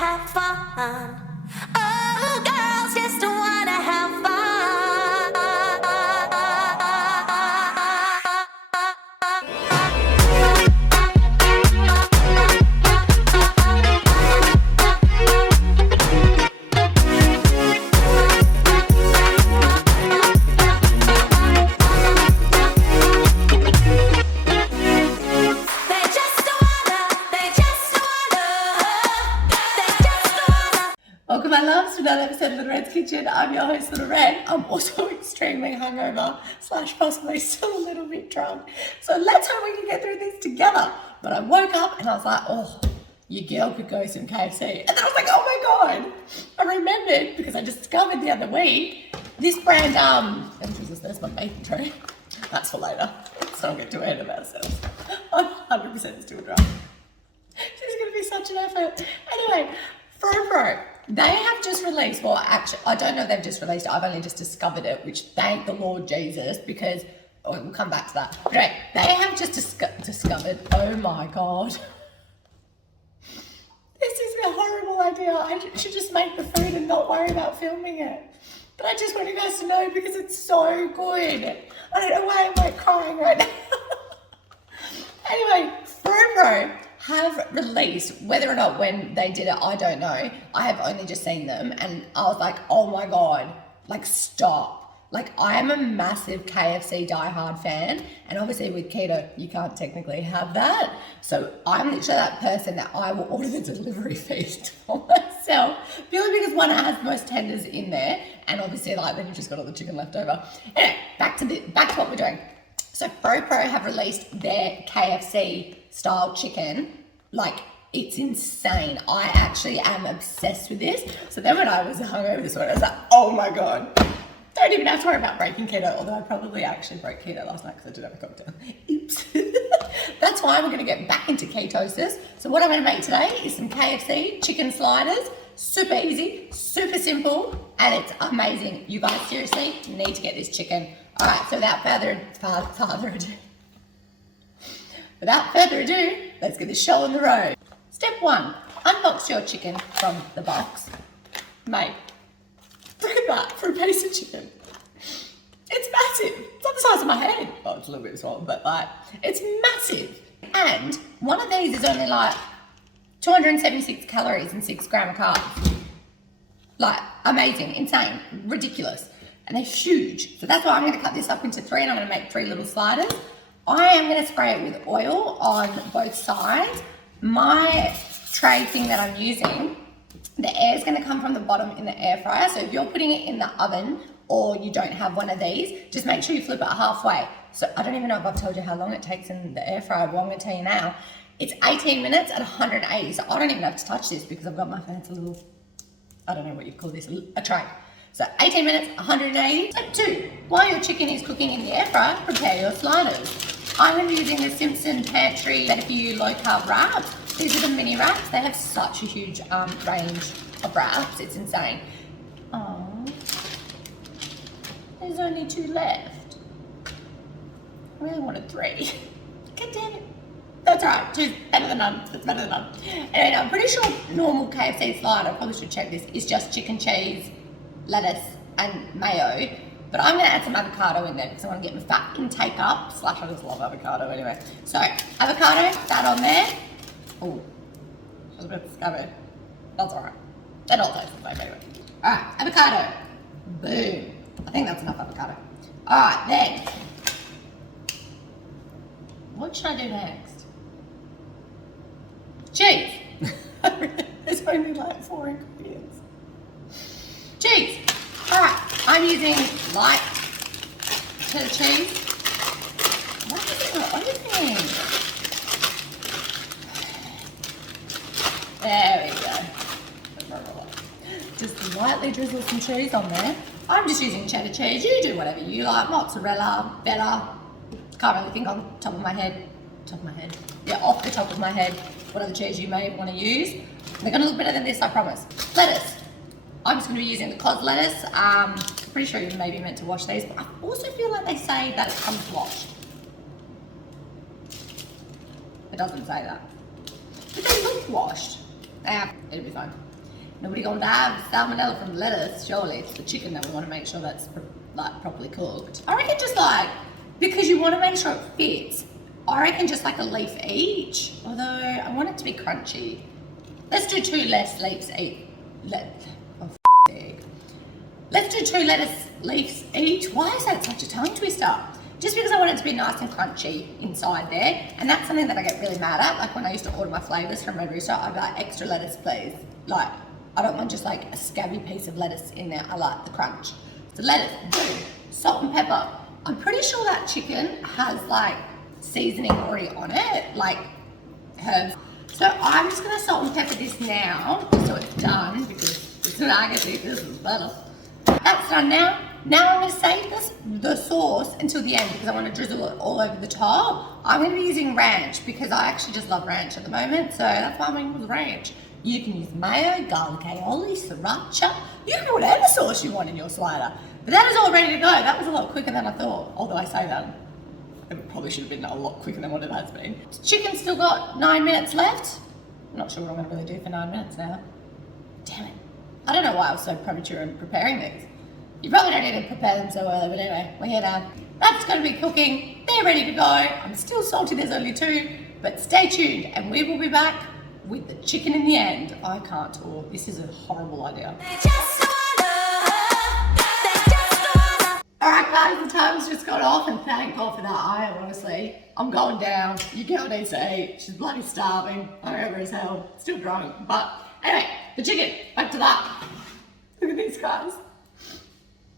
have fun. Oh, girls just wanna have fun. Welcome, my loves, to another episode of Little Red's Kitchen. I'm your host, Little Red. I'm also extremely hungover / possibly still a little bit drunk. So let's hope we can get through this together. But I woke up and I was like, oh, your girl could go some KFC. And then I was like, oh my God. I remembered, because I discovered the other week, this brand, there's my baking tray. That's for later. Let's not get too ahead of ourselves. I'm 100% still drunk. This is going to be such an effort. Anyway, Pro. They have just released, well, actually, I don't know if they've just released it. I've only just discovered it, which thank the Lord Jesus, because, we'll come back to that. But anyway, they have just discovered, oh my God. This is a horrible idea. I should just make the food and not worry about filming it. But I just want you guys to know because it's so good. I don't know why I'm like crying right now. Anyway, Pro have released, whether or not when they did it, I don't know. I have only just seen them and I was like, oh my God, like stop. Like I am a massive KFC diehard fan, and obviously with keto, you can't technically have that. So I'm literally that person that I will order the delivery feast for myself, purely because one, it has the most tenders in there, and obviously like then you just got all the chicken left over. Anyway, back to what we're doing. So Pro have released their KFC style chicken. Like, it's insane. I actually am obsessed with this. So then when I was hungover this morning, I was like, oh my God. Don't even have to worry about breaking keto, although I probably actually broke keto last night because I did have a cocktail. Oops. That's why we're going to get back into ketosis. So what I'm going to make today is some KFC chicken sliders. Super easy, super simple, and it's amazing. You guys seriously need to get this chicken. All right, so without further ado, let's get this show on the road. Step 1, unbox your chicken from the box. Mate, look at that for a piece of chicken. It's massive. It's not the size of my head. Oh, it's a little bit small, but like, it's massive. And one of these is only like 276 calories and 6 grams of carbs. Like, amazing, insane, ridiculous. And they're huge. So that's why I'm going to cut this up into 3 and I'm going to make 3 little sliders. I am going to spray it with oil on both sides. My tray thing that I'm using, the air is going to come from the bottom in the air fryer. So if you're putting it in the oven or you don't have one of these, just make sure you flip it halfway. So I don't even know if I've told you how long it takes in the air fryer, but I'm going to tell you now. It's 18 minutes at 180. So I don't even have to touch this because I've got my fancy little, I don't know what you call this, a tray. So 18 minutes, 180. Step 2, while your chicken is cooking in the air fryer, prepare your sliders. I'm going to be using the Simpson Pantry Better For You Low Carb Wraps. These are the mini wraps. They have such a huge range of wraps. It's insane. Oh, there's only 2 left. I really wanted 3. God damn it. That's all right. 2's better than none. It's better than none. Anyway, I'm pretty sure normal KFC slider, I probably should check this, is just chicken, cheese, lettuce, and mayo. But I'm going to add some avocado in there because I want to get my fat intake up. / I just love avocado anyway. So, avocado, that on there. Oh, I was a bit scabbard. That's all right. That all tastes the same anyway. All right, avocado. Boom. I think that's enough avocado. All right, then. What should I do next? Cheese. There's only like 4 ingredients. Cheese. All right, I'm using light cheddar cheese. Why is it not opening? There we go. Just lightly drizzle some cheese on there. I'm just using cheddar cheese. You do whatever you like. Mozzarella, feta. Can't really think on top of my head. Yeah, off the top of my head. Whatever cheese you may want to use. They're going to look better than this, I promise. Lettuce. I'm just going to be using the cod lettuce. Pretty sure you may be meant to wash these, but I also feel like they say that it comes washed. It doesn't say that. But they look washed. It'll be fine. Nobody gonna die of salmonella from lettuce, surely. It's the chicken that we want to make sure that's like properly cooked. I reckon just like, because you want to make sure it fits, I reckon just like a leaf each. Although I want it to be crunchy. Let's do 2 less leaves each. Let's do 2 lettuce leaves each. Why is that such a tongue twister? Just because I want it to be nice and crunchy inside there. And that's something that I get really mad at. Like when I used to order my flavours from Red Rooster, I'd be like, extra lettuce please. Like, I don't want just like a scabby piece of lettuce in there. I like the crunch. So lettuce, boom, salt and pepper. I'm pretty sure that chicken has like seasoning already on it, like herbs. So I'm just gonna salt and pepper this now, just so it's done, because I can see this is better. That's done now. Now I'm gonna save the sauce until the end because I want to drizzle it all over the top. I'm gonna be using ranch because I actually just love ranch at the moment, so that's why I'm going with ranch. You can use mayo, garlic aioli, sriracha. You can do whatever sauce you want in your slider. But that is all ready to go. That was a lot quicker than I thought, although I say that. It probably should have been a lot quicker than what it has been. Chicken's still got 9 minutes left. I'm not sure what I'm gonna really do for 9 minutes now. Damn it. I don't know why I was so premature in preparing these. You probably don't need to prepare them so early, but anyway, we're here now. That's gonna be cooking. They're ready to go. I'm still salty, there's only 2, but stay tuned and we will be back with the chicken in the end. I can't talk. This is a horrible idea. Alright guys, the time's just gone off and thank God for that. I am honestly, I'm going down. Your girl needs to eat. She's bloody starving. I'm over as hell. Still drunk. But anyway, the chicken, back to that. Look at these guys.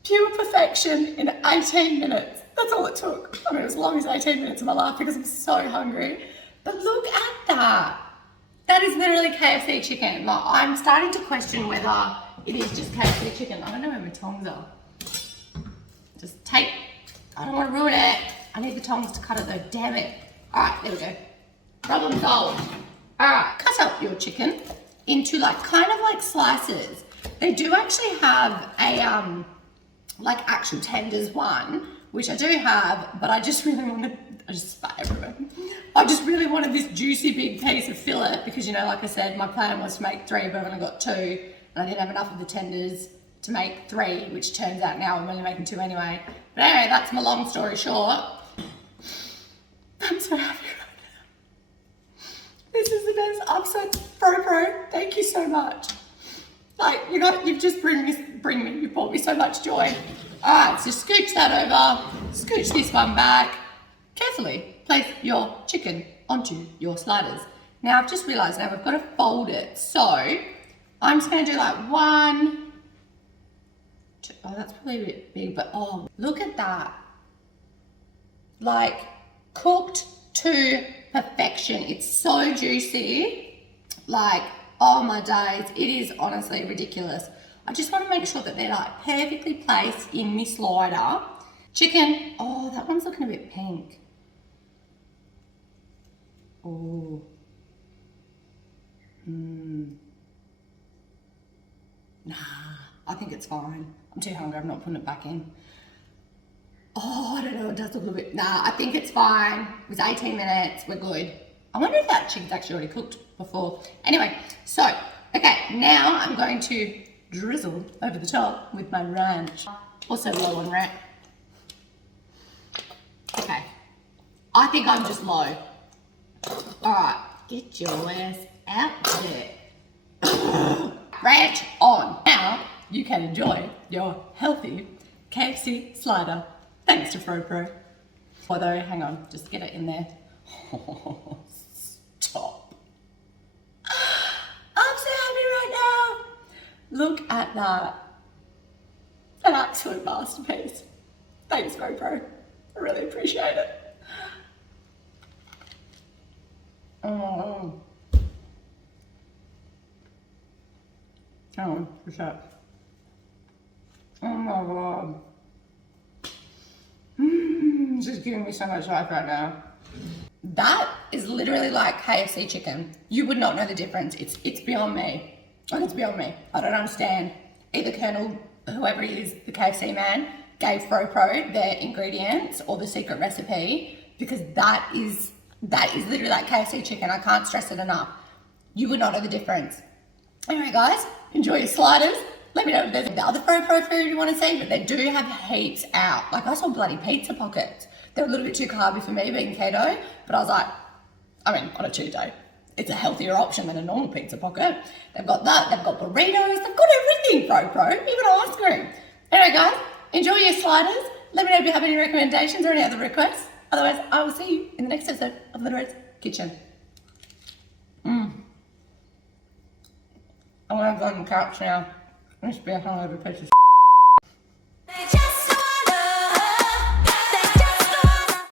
Pure perfection in 18 minutes. That's all it took. I mean, it was as long as 18 minutes of my life because I'm so hungry. But look at that. That is literally KFC chicken. Like, I'm starting to question whether it is just KFC chicken. I don't know where my tongs are. Just take, I don't want to ruin it. I need the tongs to cut it though, damn it. All right, there we go. Problem solved. All right, cut up your chicken into like, kind of like slices. They do actually have a, like actual tenders one, which I do have, but I just really wanted, I just spat everywhere. I just really wanted this juicy big piece of fillet because, you know, like I said, my plan was to make 3, but I've only got 2 and I didn't have enough of the tenders to make 3, which turns out now I'm only making 2 anyway. But anyway, that's my long story short. I'm so happy right now. This is the best. I'm so pro. Thank you so much. Like, you know, you've just you brought me so much joy. All right, so scooch that over, scooch this one back. Carefully place your chicken onto your sliders. Now I've just realized now we've got to fold it. So I'm just gonna do like 1, 2, oh, that's probably a bit big, but oh, look at that. Like cooked to perfection. It's so juicy. Like, oh my days, it is honestly ridiculous. I just want to make sure that they're like perfectly placed in my slider. Chicken, oh, that one's looking a bit pink. Oh. Nah, I think it's fine. I'm too hungry, I'm not putting it back in. Oh, I don't know, it does look a bit, nah, I think it's fine. It was 18 minutes, we're good. I wonder if that chicken's actually already cooked before. Anyway, so, okay, now I'm going to drizzle over the top with my ranch. Also low on ranch. Okay, I think I'm just low. All right, get your ass out there. Ranch on. Now you can enjoy your healthy KFC slider. Thanks to FroPro. Although, hang on, just get it in there. Stop. I'm so happy right now. Look at that. An absolute masterpiece. Thanks, FroPro. I really appreciate it. Oh. Oh, for sure. Oh my God. This is giving me so much life right now. That is literally like KFC chicken. You would not know the difference. It's beyond me. Like, it's beyond me. I don't understand. Either Colonel, whoever he is, the KFC man, gave FroPro their ingredients or the secret recipe, because that is literally like KFC chicken. I can't stress it enough. You would not know the difference. Anyway, guys, enjoy your sliders. Let me know if there's the other Pro food you want to see, but they do have heaps out. Like, I saw bloody pizza pockets. They're a little bit too carby for me being keto, but I was like, I mean, on a Tuesday, it's a healthier option than a normal pizza pocket. They've got that, they've got burritos, they've got everything, Pro, even ice cream. Anyway, guys, enjoy your sliders. Let me know if you have any recommendations or any other requests. Otherwise, I will see you in the next episode of Little Red's Kitchen. I'm gonna go on the couch now. I must be a hungover piece of